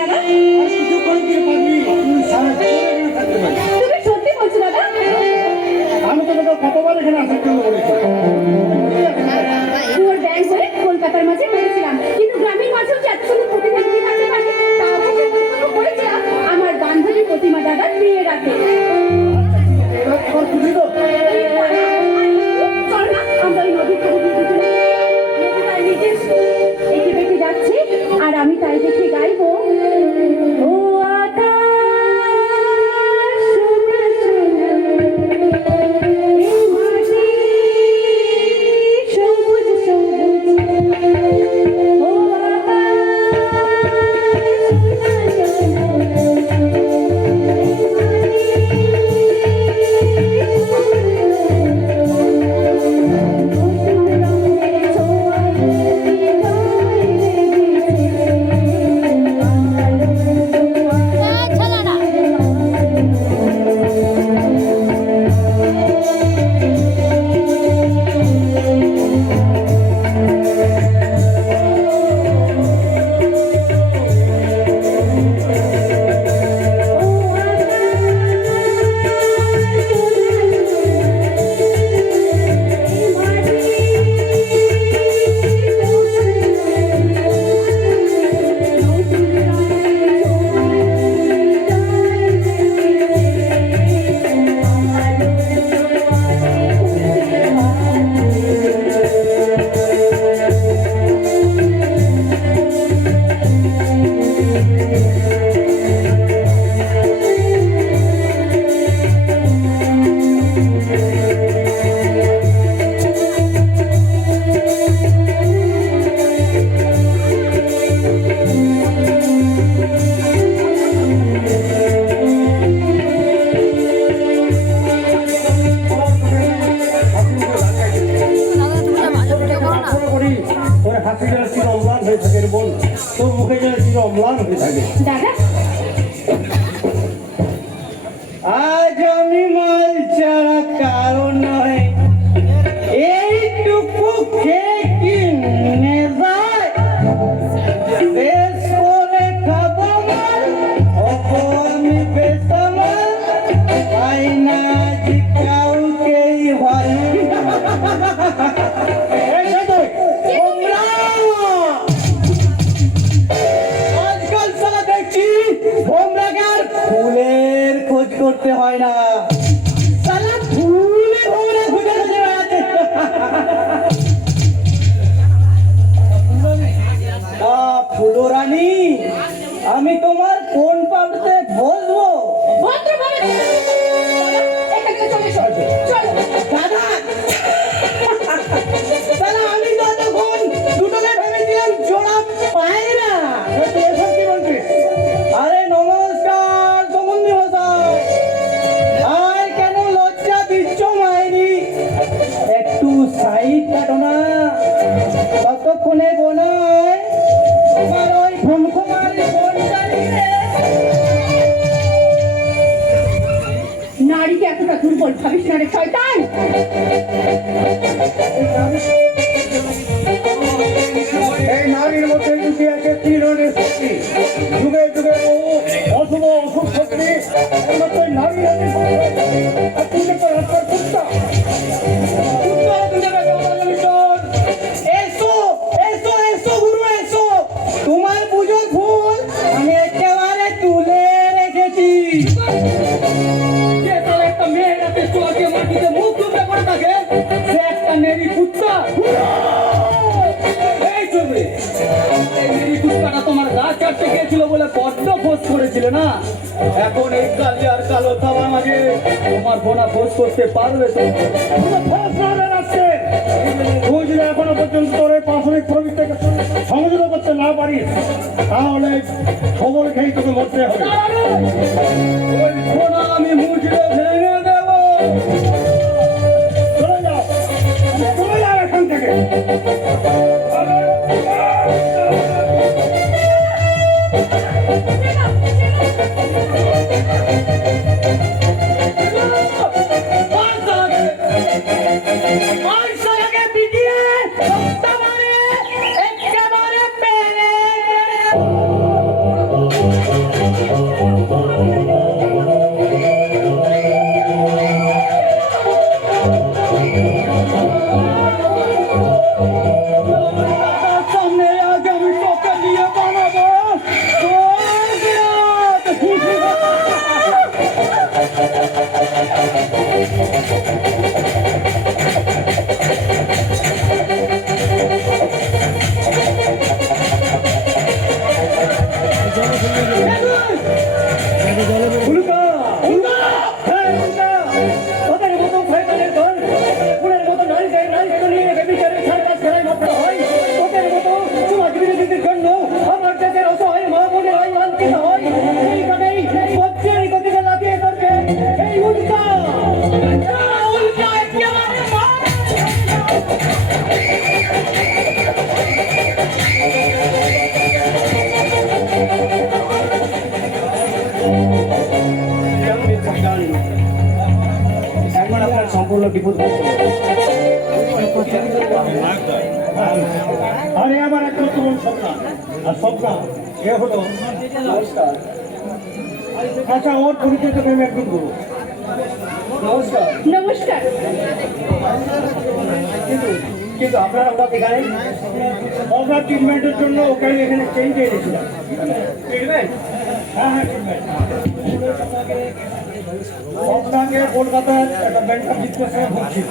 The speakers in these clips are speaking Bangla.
দাদা? তুমি সত্যি বলছো দাদা? আমি তো কতবার এখানে আসার জন্য বলেছি। ওর ব্যাংক করে কলকাতার মাঝে পেয়েছিলাম, কিন্তু গ্রামের মাঝেও যে এত সুন্দর প্রতিমা লুকিয়ে থাকতে পারে তা অবশ্য কল্পনা করেছিলাম আমার বান্ধবী প্রতিমা দাদার বিয়ে রাখে। চল না আমরা ওই নদীর ধারে গিয়ে দুজনে নদীটার নিচে এঁকে বেঁকে যাচ্ছে আর আমি তাই দেখে গাইবো, ও আকাশ সোনা সোনা এই মাটি সবুজ সবুজ, ও আকাশ সোনা তোর মুখে যেন চির অম্লান হয়ে থাকে। দাদা আজ আমি মাল ছাড়া কারো নয়, এইটুকু খেয়ে কি নেশায় বেশ করে খাবো মাল, হবো আমি বেসামাল, পাই না আজ কাউকেই ভয়। ফুলের খোঁজ করতে হয় না, সালা ফুলে ভরে খুঁজে খুঁজে বেড়াচ্ছে। ফুলো রানী, আমি তোমার কোন পাবতে বসবো? দাদা সালা আমি তো তখন দুটোকে ভেবেছিলাম জোড়া পাই না। কি বলছিস? আরে নমস্কার সম্বন্ধী মশাই, আর কেন লজ্জা দিচ্ছ মাইরি? একটু সাইড কাটো না, ততক্ষণে বোনায় আমার ওই ভ্রমকুমারী বোনটা নিয়ে নারীকে এতটা দুর্বল ভাবিস না রে শয়তান। এই নারীর মধ্যে লুকিয়ে আছে তৃণের শক্তি, যুগে যুগে অশুভ অশুভ শক্তি নারী এসো এসো এসো গুরু এসো, তোমার পুজোর ফুল আমি একেবারে তুলে রেখেছি। একটা মেয়ের হাতে চোখে মাটিতে মুখ চুপে করে থাকে, সে একটা নেরি কুত্তা। তোমার গা চাটতে গিয়েছিল বলে বড্ড খোঁজ করেছিল না, এখন এই কালি আর কালো থামার মাঝে তোমার বোনা খোঁজ করতে পারবে তো? তুই যদি এখনো পর্যন্ত তোর এই পাশবিক প্রবৃত্তিকে সংযত করতে না পারিস, তাহলে খবর খেয়ে তোকে মরতে হবে। আমি মুচড়ে ভেঙে দেব। চলে যাও, চলে যাও এখান থেকে। সামনে আজ আমি তোকে দিয়ে বানাবো তোর বিরাট খুশি। উল্কা উল্কা হ্যাঁ উল্কা তোদের মতো শয়তানের দল ফুলের মতো নারীকে নিয়ে বেবিচারের সার্কাস খেলায় মাত্র হয়। তোদের মতো সমাজ বিরোধীদের জন্য আমার দেশের অসহায় মা বোনের আয় লাঞ্ছিত হয়। এই কারণেই বজ্রের গতিতে লাফিয়ে পড়বে এই উল্কা উল্কা একেবারে এখন আপনার সম্পূর্ণ বিপদ। আরে আমার এক নতুন সন্তান আর সন্তান এ হলো নমস্কার। আচ্ছা ওর পরিচয় তো আমি একদিন করবো। নমস্কার। নমস্কার। কিন্তু আপনারা ওটাকে এখানে ওটা ট্রিটমেন্টের জন্য ওকে এখানে চেঞ্জ দিয়ে দিয়েছিলাম। ট্রিটমেন্ট? হ্যাঁ হ্যাঁ ট্রিটমেন্ট। আপনাকে কলকাতায় একটা ব্যাংকার ডিপ্রেশনে ভুগছিল,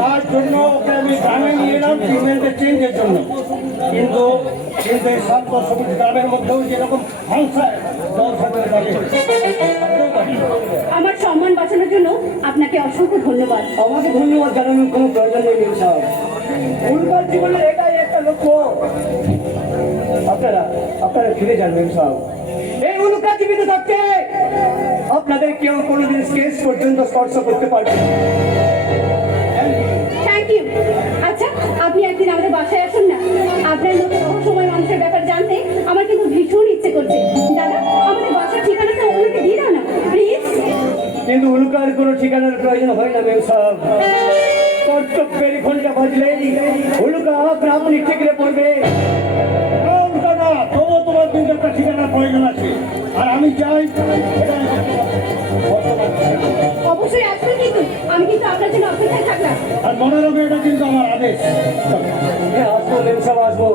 তার জন্য ওকে আমি গ্রামে নিয়ে এলাম ট্রিটমেন্টের চেঞ্জের জন্য। কিন্তু এই 7 সবুজ গ্রামের মধ্যেও যেরকম হাংসায় দল সাথে আমার সম্মান বাঁচানোর জন্য আপনাকে অসংখ্য ধন্যবাদ। আমাকে ধন্যবাদ জানানোর কোনো প্রয়োজন নেই মিম সাহেব। উল্কার জীবনের এটাই একটা লক্ষ্য। আপনারা ফিরে যান মিম সাহেব। এই উল্কা জীবিত থাকতে আপনাদের কেউ কোনোদিন স্কেচ পর্যন্ত স্পর্শ করতে পারবে না। Thank you. আচ্ছা আপনি একদিন আমাদের বাসায় আসুন না। আপনার মতো রহস্যময় মানুষের ব্যাপার জানতে আমার কিন্তু ভীষণ ইচ্ছে করছে। দাদা আমাদের বাসার ঠিকানাটা ওনাকে দিয়ে দাও না প্লিজ। কিন্তু উল্কার কোনো ঠিকানার প্রয়োজন হয় না মিম সাহেব। কর্তব্যের ঘন্টা বাজলেই উল্কা আপনি ঠিকরে পড়বে। উল্কা না তবুও তোমার কিন্তু একটা ঠিকানার প্রয়োজন আছে, আর আমি চাই অবশ্যই আসবেন, কিন্তু আমি কিন্তু আপনার জন্য অপেক্ষায় থাকলাম। আর মনে রাখবে এটা কিন্তু আমার আদেশ। আসবো মেম সাহেব আসবো।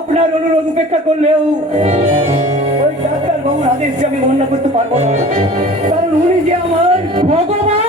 আপনার অনুরোধ উপেক্ষা করলেও ওই ডাক্তার বাবুর আদেশ যে আমি মান্য করতে পারবো না, কারণ উনি যে আমার ভগবান।